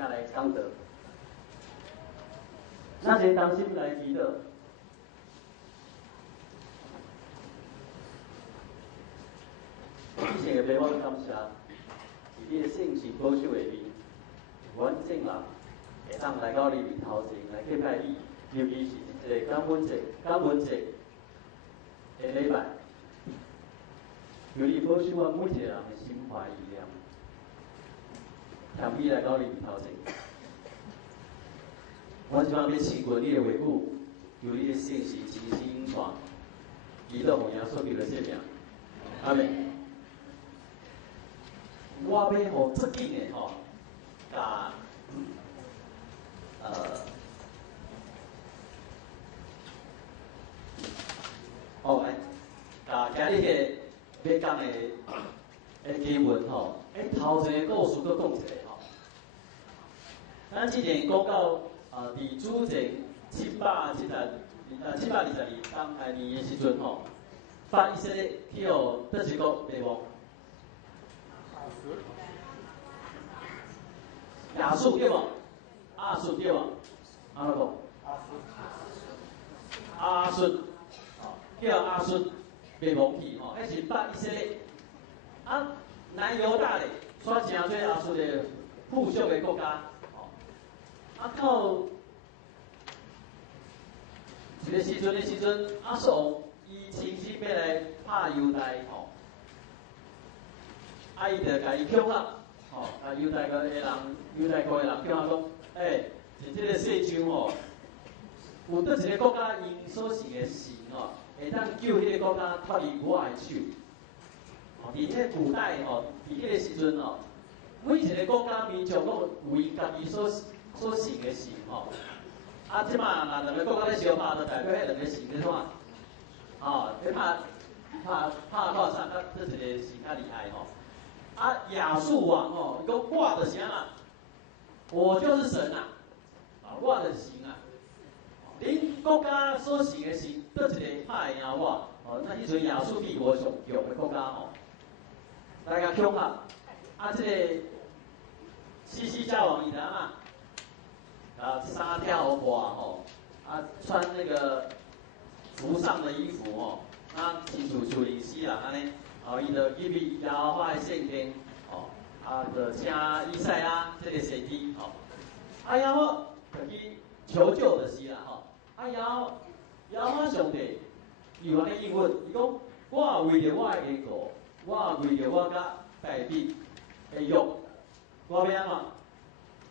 才来讲道。咱先当心来祈祷。以前的爸母感谢，是你的信心保守的面，阮正人会当来到你面头前来敬拜你，尤其是一个感恩节的礼拜，求你保守阮每一个人的心怀意念，让你来到你面头前。我即摆要试过你的话语，由你的信息真心传，祈祷奉耶稣基督的圣名，阿门。我要互出紧的吼，甲甲今日要讲的经文吼，头前的故事搁讲一下吼。咱之前讲到伫主前722年的时阵吼，以色列去互倒一个地方？亚述对无？亚述对无？安怎讲？亚述，叫亚述灭亡去吼，迄是北以色列。南犹大咧，选成做亚述的附属的国家。到一个时阵，亚述王伊亲自要来拍犹大吼，伊就甲伊恐吓。犹大国的人恐吓讲，是这个世上吼，有倒一个国家因所信的神吼，会当救迄个国家脱离我的手。伫迄个古代吼，伫迄个时阵吼，每一个国家民族拢有因家己所信的神吼。即马若两个国家咧相拍，就代表迄两个神咧怎？咧拍看啥？这一个神较厉害吼。亚述王吼，伊讲我就是安啦，我就是神啊，我就是神啊。恁国家所信的神，倒一个拍会赢我？那迄阵亚述帝国上强的国家吼，大家恐吓。这个西西家王伊知影嘛？沙跳花吼，穿那个服上的衣服吼，亲像树林死人安尼。伊就入去耶和华的圣殿，就请以赛亚这个先知，耶和华就去求救就是啦，耶和华上帝有安尼应允，伊讲我为着我的缘故，我为着我甲大卫的约，我要安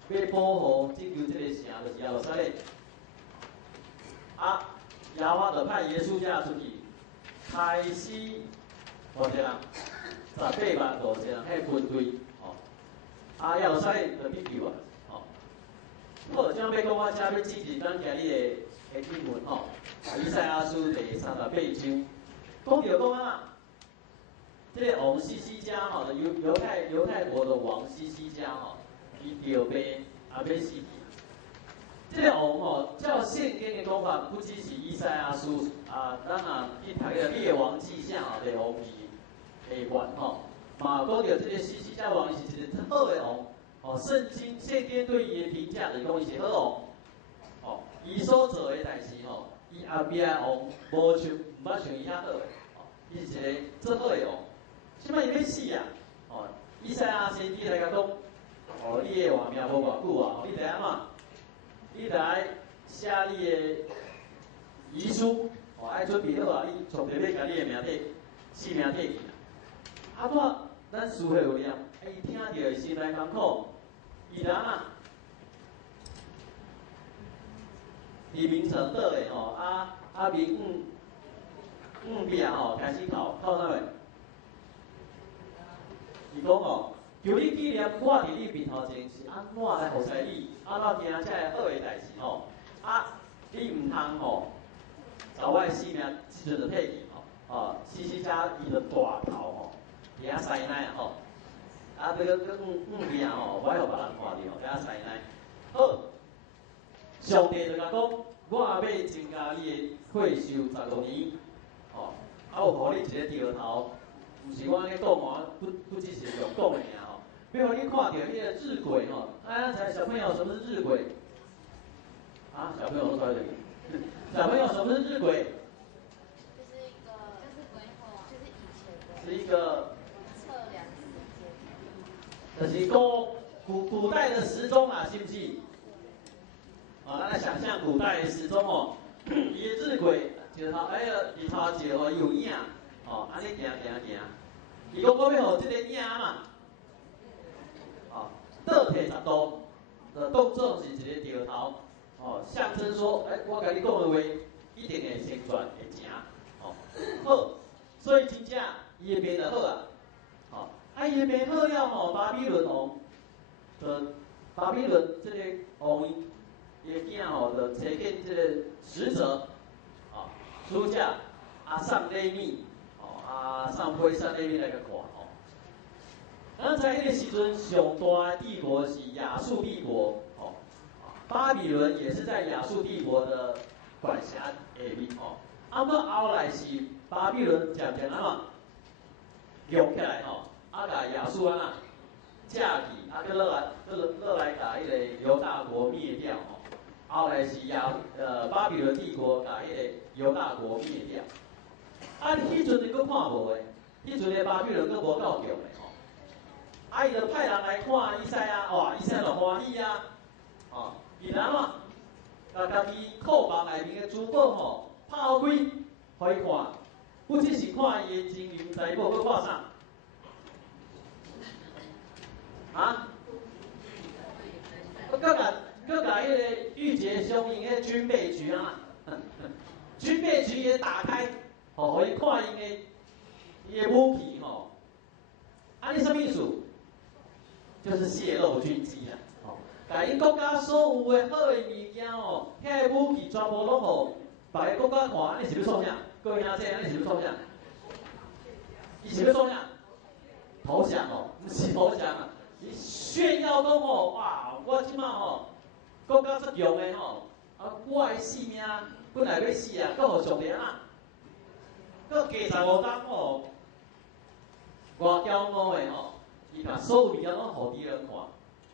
怎？要保护拯救这个城，就是耶路撒冷。耶和华就派耶稣家出去，开始。多少人？18万多少人？迄军队，耶路撒冷就去救啊，好，这样要讲我遮要记住咱今日的经文以赛亚书第38章，讲到啊，这个王西西家犹太国的王西西家伊着被要死去。这个王照圣经的讲法，不只是以赛亚书咱去读个列王纪下第5篇。下元嘛讲到这个西西家王是一个好的王，圣经对伊的评价就是讲伊是好王，伊所做的代志伊后壁的王无像伊遐好的，伊是一个做好的王。即摆伊要死啊！以赛亚先知来甲讲，你的活命无偌久啊，你得安怎？你得爱写你的遗书，爱准备好啊！你从头要甲你的名册、姓名摕去。咱思会有念，伊听着伊心内艰苦，伊人伫眠床倒的面壁开始哭啥物？伊讲求你纪念我伫你面头前是安怎来服侍你，安怎行遮个好的代志你毋通把我的性命即阵就摕去西西家伊就大头伫遐塞奶这个面我爱互别人看到伫遐塞奶。好，上帝就甲讲，我要增加你的岁数16年，有互你一个兆头，毋是我咧讲不只是用讲的尔要互你看到迄个日晷吼，猜小朋友什么是日晷？啊，小朋友都猜对。小朋友什么是日晷？就是一个，就是鬼火，就是以前的。是一个测量时间。就是古代的时钟啊，是不是？咱来想象古代的时钟哦，伊的日晷就是头日头一个有影，安尼行。伊讲我要互这个影嘛，倒退10度，就当作是一个掉头，象征说，我甲你讲的话一定会成全会成，好，所以真正伊的命就好啊，伊的命好了吼，巴比伦王，巴比伦这个王伊的囝吼，就找见这个使者，书架上勒密，上配上勒密来个看咱知迄个时阵上大的帝国是亚述帝国，巴比伦也是在亚述帝国的管辖下面，不过后来是巴比伦渐渐强起来甲亚述架起，佮落来甲迄个犹大国灭掉后来是巴比伦帝国甲迄个犹大国灭掉。迄阵你佫看无诶？迄阵的巴比伦佫无够强诶伊就派人来看以赛亚，哇！以赛亚就欢喜啊，伊然甲家己库房内面的珠宝拍开，互伊看，不只是看伊的金银财宝，佫看啥？佫甲迄个玉洁兄因个军备局军备局也打开，互伊看伊的武器你什么意思？就是泄露军机甲因国家所有的好的物件遐个武器全部拢互别个国家看，你是要创啥？各位兄弟，你是要创啥？伊是要创啥？投降不是投降啊！伊炫耀讲哇，我即马国家足强的我的性命本来要死啊，搁互上帝搁加15担外骄傲的伊把所有物件拢互敌人看，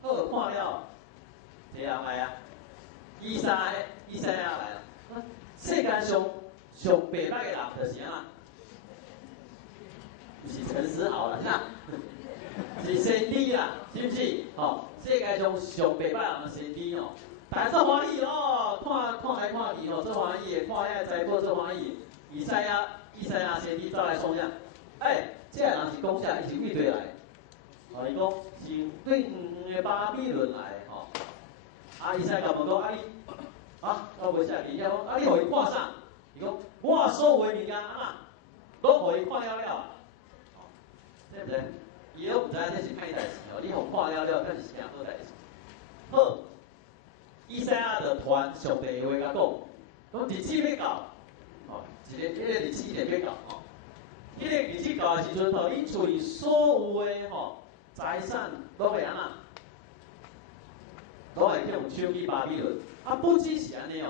好看了，这人来啊，以赛亚来啊，世界上白歹的人就是是陈思豪啦，是先知啦，是不是？世界上白歹人先知大家做欢喜看来看去做欢喜的，看遐财宝做欢喜。以赛亚先知走来创啥？这个人是讲啥？伊是为对来？伊讲是对远的巴比伦来以赛亚问讲你我袂使理解讲你互伊看啥？伊讲我所有的物件拢互伊看了对不对？伊都毋知这是歹代志你互看了，这是啥好代志？好，以赛亚就传上帝的话甲讲日子要到，迄个日子一定要到迄个日子到的时阵因厝里所有的财产拢会拢会用手去巴比伦。不只是安尼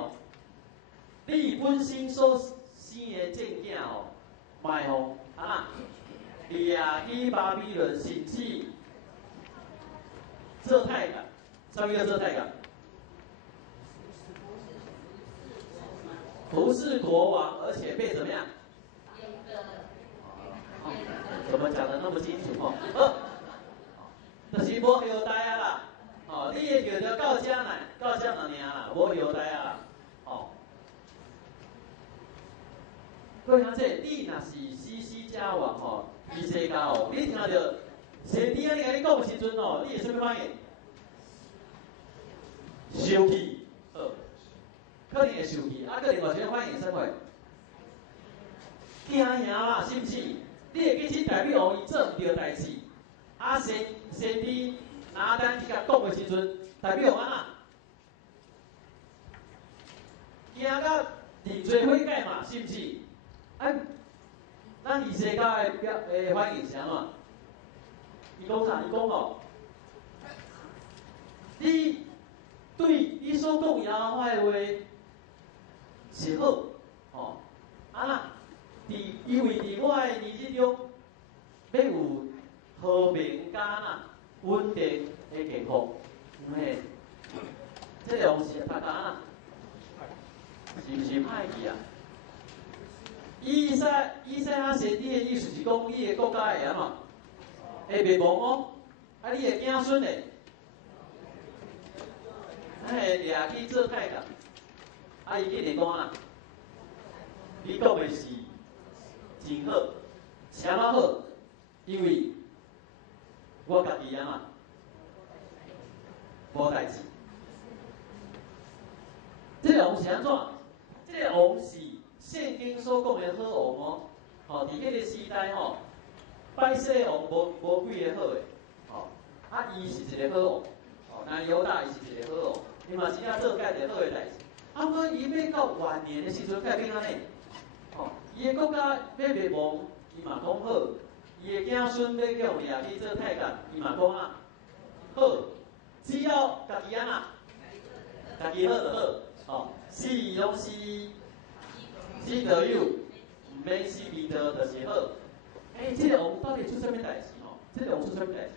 你本身所生的证件卖互掠去巴比伦，甚至做太监，什么叫做太监？不是国王，而且被怎么样？怎么讲的那么清楚就是无后代啦，你的叫做到家来啦，无后代啦，各位兄弟，你若是西家王伊世家你听到先知你甲你讲的时阵你会什么反应？生气，可能会生气，个另外一种反应什么？惊吓啦，是不是？你会记起代表伊做毋对代志，先知拿单去甲讲的时阵，代表惊到认罪悔改嘛，是不是？咱以世家的反应是安怎？伊讲啥？伊讲你对你所讲耶和华的话是好，因为伫我的日子中，要有和平甲稳定的健康，嘿，这个是大家啊，是不是歹去啊？以赛亚先知的意思是讲，你的国家会安怎？会灭亡哦，啊，你的子孙嘞，会掠去做太监，啊，伊竟然讲啊，你讲的是真好，啥么好？因为我家己安怎，无代志。这个王是安怎？这个王是圣经所讲的好王哦。吼，伫迄个时代吼，拜色王无几个好诶。吼，啊，伊是一个好王。吼，那犹大伊是一个好王，伊嘛真正做介一个好诶代志。啊，不，伊要到晚年的时阵，改变安尼。吼，伊个国家要灭亡，伊嘛讲好；伊个子孙要叫掠去做太监，伊嘛讲啊好。只要家己安怎，家己好就好。哦，死拢死得有，唔免死未得就是好。这个王到底出什么代志？哦，这个王出什么代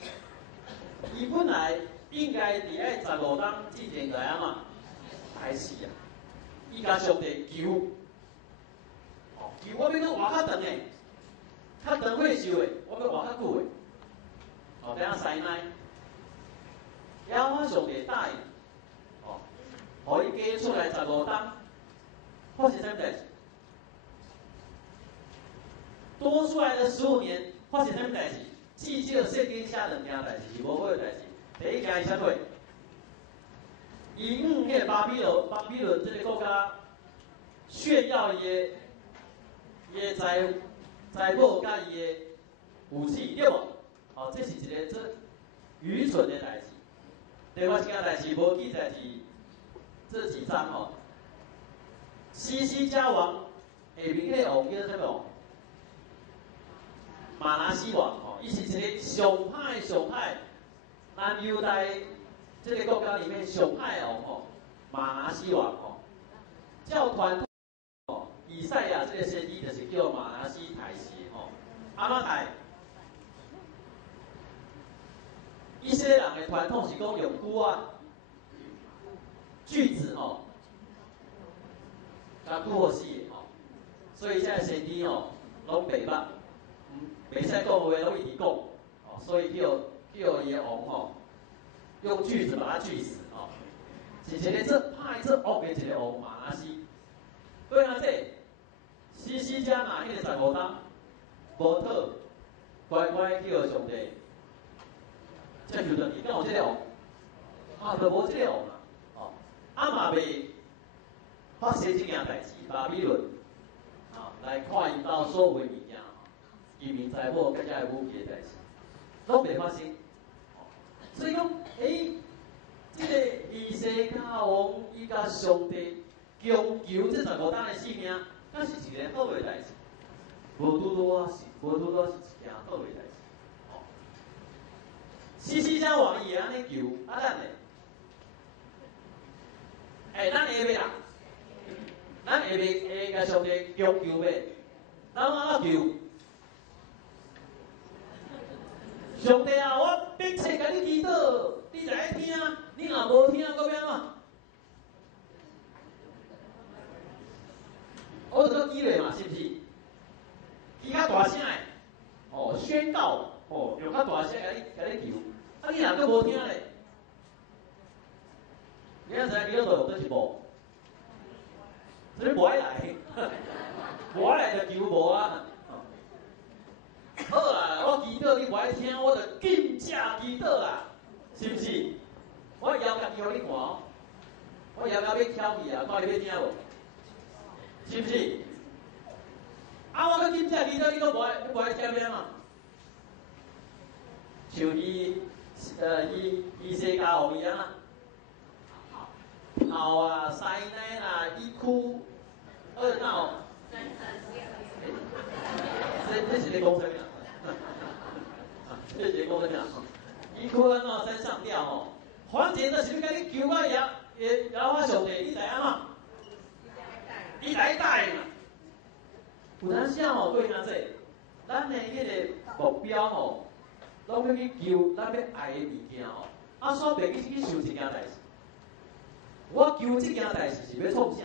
志？伊本来应该伫爱15天之前就安怎开始啊？伊甲上帝求，求我要搁活较长诶，较长岁数诶，我要活较久诶。等下西奈，要我上帝答应。互伊加出来15天，发生什么代志？多出来的15年，发生什么代志？记这个圣经下两件代志是无好的代志。第一件是啥货？伊迄个巴比伦这个国家炫耀伊的财宝甲伊的武器，对无？这是一个愚蠢的代志。第二件代志无记载是。这几章哦，西西家王下面迄个王叫什么？马拿西王哦，伊是一个上歹，咱犹太这个国家里面上歹的王哦，马拿西王哦，教团哦，以赛亚这个先知就是叫马拿西台西哦，安怎台？以色列人的传统是讲用鼓啊。句子哦，甲拄好死哦，所以现在先知哦，拢袂捌，袂使讲话拢一直讲哦，所以叫伊个王哦，用句子把它句死哦，是一个派恶的一个王马拉西，对啊这西西家拿迄个15天，无讨，乖乖叫上帝，才求到你，敢有这个王？就无这个王啦。嘛未发生这件代志，巴比伦来看因兜所有的物件，金银财宝甲遮武器的代志，拢未发生。所以讲，这个以色列王伊甲上帝强求这15天的性命，那是一个好的代志，无拄多是一件好的代志。西西家王伊会安尼求，咱嘞？咱下袂啦，咱下袂甲上帝强求袂，咱安怎求？上帝啊，我迫切甲你祈祷，你知影听，你若无听，搁要安怎？我这个记咧嘛，是不是？伊较大声诶，宣告，用较大声甲你求，你若搁无听咧？你知影你倒倒是无？所以无爱来，无爱来就求无啊。好啦，我祈祷你无爱听，我就禁止祈祷啦，是不是？我摇家己互你看哦，我摇要挑去啊，看你要听无？是不是？我搁禁止祈祷，你搁无爱听咩嘛？像伊世家王伊安那？闹啊，西奈啦，伊哭，闹。这是咧讲啥物？这是咧讲啥物？伊哭安怎山上吊哦？反正就是要甲你求我摇我上帝，你知安怎？你来答应嘛？有当时哦，对兄弟，咱的迄个目标哦，拢要去求咱要爱的物件吼，啊，煞袂去想一件代志。我求这件代志是要创啥？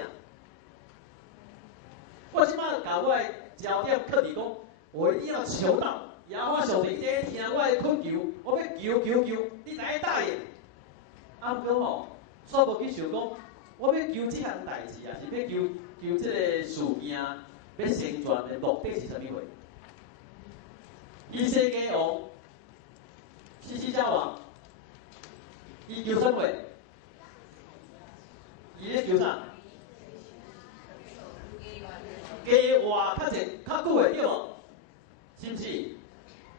我即摆甲我的焦点放伫讲，我一定要求到。亚花上帝这听我的恳求，我要求，你来答应。啊，毋过吼，煞无去想讲，我要求这项代志啊，是要求这个事件要成全的目的是啥物货？以世界王，西西家王，伊求啥货？伊咧求啥？加活较济、较久的对无？是毋是？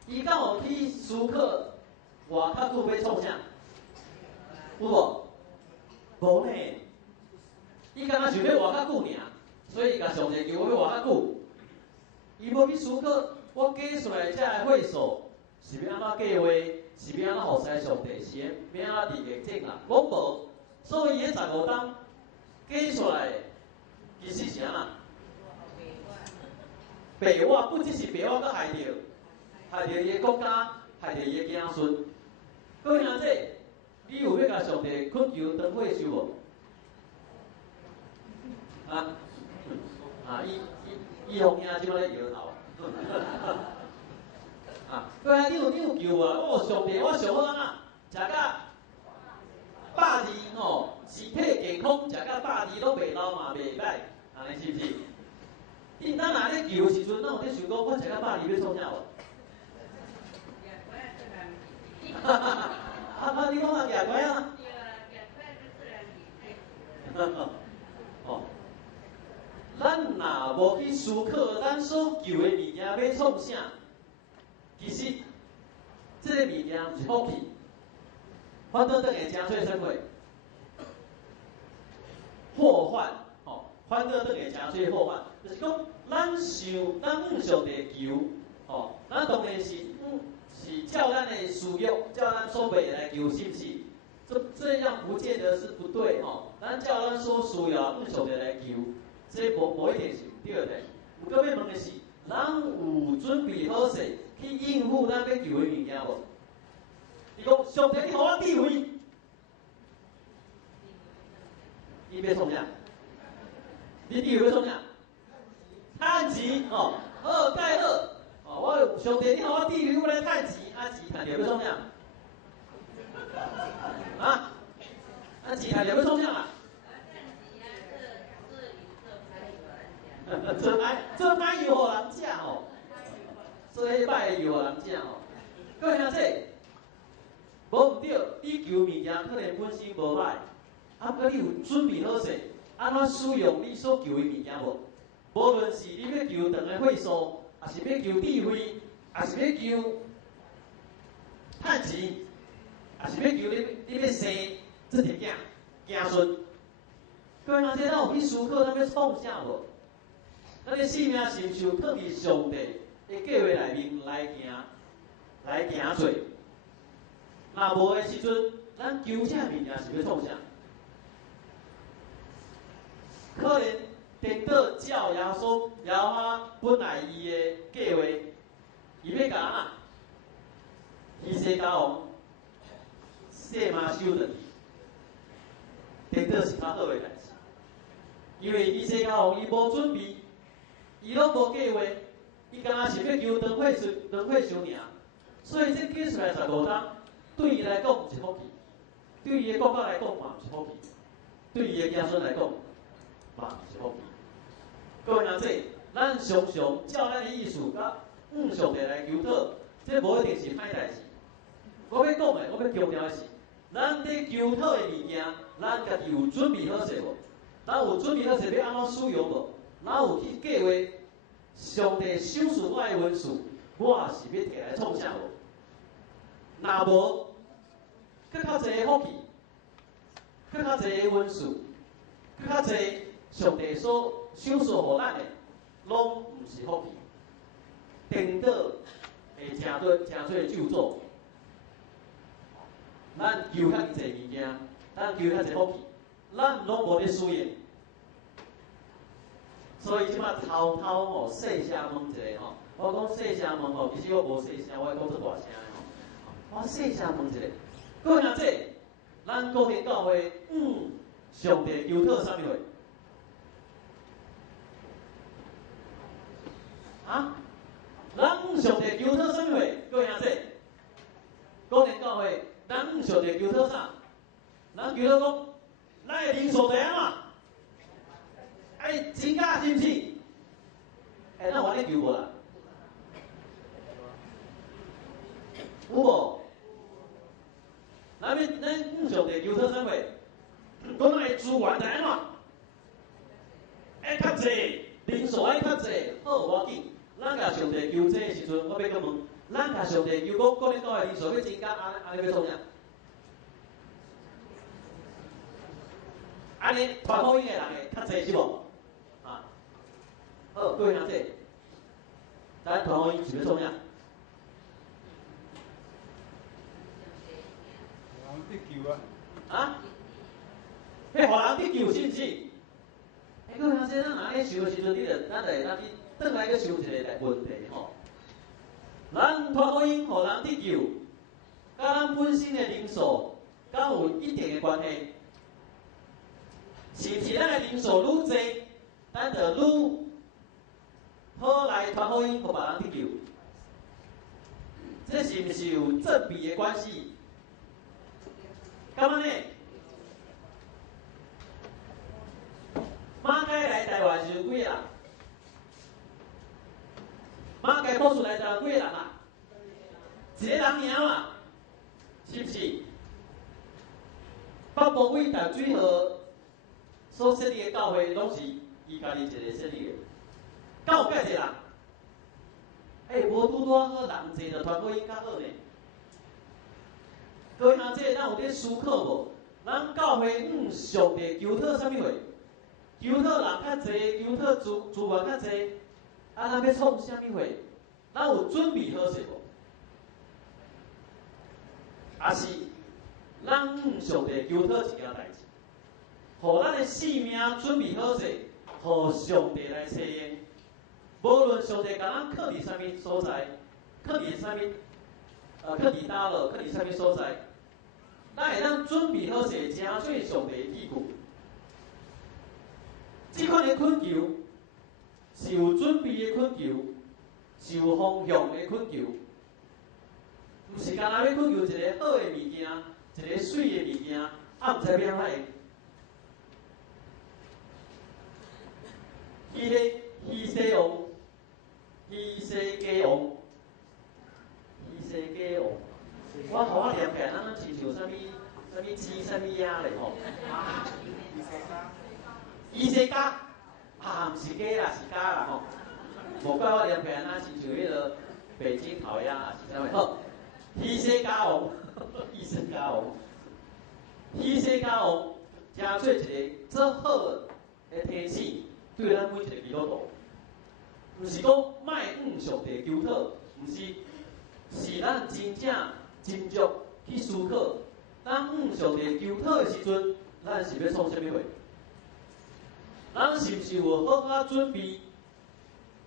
伊敢有去思考活较久要创啥？有无？无呢。伊敢若想要活较久尔，所以甲上帝求我要活较久。伊无去思考我计出来遮个岁数是要安怎计划，是要安怎服侍上帝，是要安怎立个正啊？拢无。所以伊迄15档计出来，其实是安怎？白我不只是白我，佮害着伊个国家，害着伊个子孙。各位兄弟，你有要甲上帝恳求当退休无？啊？伊互兄即摆咧摇头。啊，各位你有求无？哦，上帝，我上好安怎？食甲120吼，身体健康，食甲120拢袂老嘛，袂歹，安尼是毋是？咱若咧求时阵，咱有咧想讲，我食甲120要创啥无？你讲啊，牙关啊？哦，咱若无去思考咱所求的物件要创啥，其实这个物件毋是福气，反倒等下加做啥货？祸患，哦，反倒等下加做祸患，就是讲咱向上帝求，哦，咱当然是照咱的需要，照咱所买来求，是不是？这样不见得是不对吼。咱照咱所需要向上帝来求，这无一定是对的。不过要问的是，咱有准备好势去应付咱要求的物件无？你讲上帝，你互我智慧，你要创啥？你智慧要创啥？趁钱哦，2盖2。哦，我上帝，你互我智慧，我来趁钱，钱趁着要创啥？钱趁着要创啥啊？做歹药互人食吼，做迄歹的药互人食吼。各位兄弟，无毋对，你求物件可能本身无歹，不过你有准备好势，安怎使用你所求的物件无？无论是你要求长的岁数，还是要求智慧，还是要求趁钱，还是要求你要生这个子孙。各位兄弟，咱有去思考咱要创啥无？咱的性命是毋是有靠伫上帝的计划内面来行做？若无的时阵，咱求啥物件是要创啥？可能颠倒照耶稣本来伊的计划，伊要甲安怎？以世家王细马收落去，颠倒是较好的代志。因为以世家王伊无准备。伊拢无计划，伊敢若是要求长岁数尔，所以这计出来15档，对伊来讲毋是福气，对伊的国家来讲嘛毋是福气，对伊的子孙来讲嘛毋是福气。各位兄弟，咱常常照咱的意思，甲上帝来求讨，这无一定是歹代志。我要讲的，我要强调的是，咱咧求讨的物件，咱家己有准备好势无？咱有准备好势要安怎使用无？咱有去计划，上帝赏赐我的文书，我是要摕来创啥无？若无，更较侪的福气，更较侪的文书，更较侪上帝所赏赐予咱的，拢毋是福气，颠倒会诚做咒诅。咱求较侪物件，咱求较侪福气，咱拢无咧使用。所以即摆偷细声问一下吼，我讲细声问吼，其实我无细声，我讲做大声的吼。我细声问一下，各位兄弟，咱高天教会上帝求讨啥物货？啊？咱上帝求讨啥物货？各位兄弟，高天教会，咱上帝求讨啥？咱求讨讲，咱的人数多啊嘛？哎，增加是毋是？哎，咱我咧求无啦？有无？咱上帝求讨啥物？讲咱的资源在安怎？爱较济，人数爱较济，好无要紧。咱甲上帝求这的时阵，我要佮问，咱甲上帝求讲，个人教会人数要增加，安尼要创啥？安尼传福音的人会较济是无？啊，好，各位兄弟，咱传福音是要创啥？人得救啊！啊？迄互人得救是毋是？哎，各位兄弟，咱若咧想的时阵，咱去转来去想一个问题吼。咱传福音，互人得救，甲咱本身的人数，敢有一定的关系？是毋是咱的人数愈济，咱就愈好来传福音，互别人得救？这是毋是有正比的关系？干嘛呢？马街来台湾是有几个人？马街博士来台湾几个人啊？一个人尔嘛，是毋是？北部伟大水河所设立的教会，拢是伊家己一个设立的，敢有介济人？无拄多好人济，就传福音较好呢。各位兄弟，咱有咧思考无？咱教会上帝求讨啥物货？求讨人较济，求讨资源较济，咱要创啥物货？咱有准备好势无？也是咱上帝求讨一件代志，互咱的性命准备好势，互上帝来测验。无论上帝甲咱靠伫啥物所在，靠伫啥物，靠伫倒落，靠伫啥物所在，咱会当准备好势，正做上帝的义句。这款的恳求是有准备的恳求，是有方向的恳求，毋是干那要恳求一个好的物件，一个水的物件，毋知要安怎。伊咧希西王。希西家王，希西家王，我念起来，咱亲像啥物鸡、啥物鸭咧吼。伊西家，毋是鸡啦，是鸭啦吼。无怪我念起来，咱亲像迄个北京烤鸭啊，是啥物？好，希西家王，希西家王，希西家王，真做一个做好的提醒，对咱每一个基督徒。毋是讲卖上帝求讨，毋是，是咱真正斟酌去思考，咱上帝求讨的时阵，咱是要创啥物货？咱是毋是有好好准备、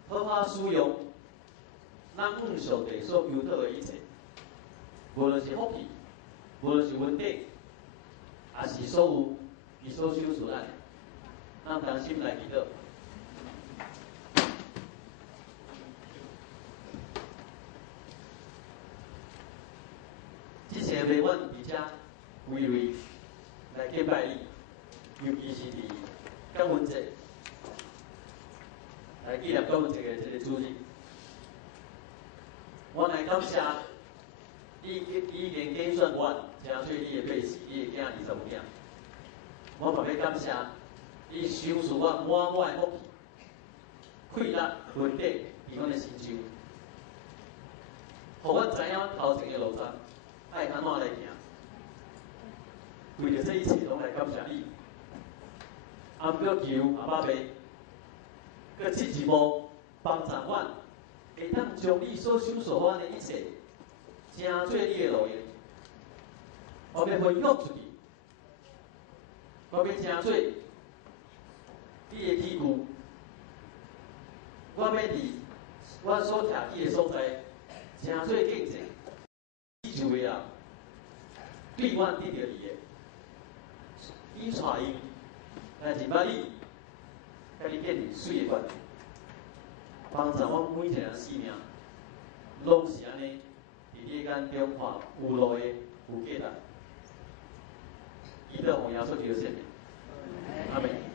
好好使用咱上帝所求讨的一切？无论是福气，无论是稳定，也是所有伊所收所咱，咱同心来祈祷。之前咧，阮伫遮围围来敬拜你，尤其是伫感恩节来纪念感恩节的这个主日。我来感谢你已经拣选我，真做你的百姓，你的囝25囝。我嘛要感谢你收赐我满满的福气、快乐、稳定伫阮的心中，互阮知影阮头前的路程。爱安怎来行？为着这一切，拢来感谢你。阿要求阿爸爸，搁进一步帮助阮，会当将你所收所发的一切，正做你的路用。我要分享出去，我要正做你的义句。我要伫我所徛起的所在，正做见证。就位啊，对阮得到伊的，伊带伊来认捌你，甲你建立水的关系，帮助阮每一个人生命，拢是安尼，伫你眼中看有路的、有价值，伊都互耶稣基督圣名，阿门。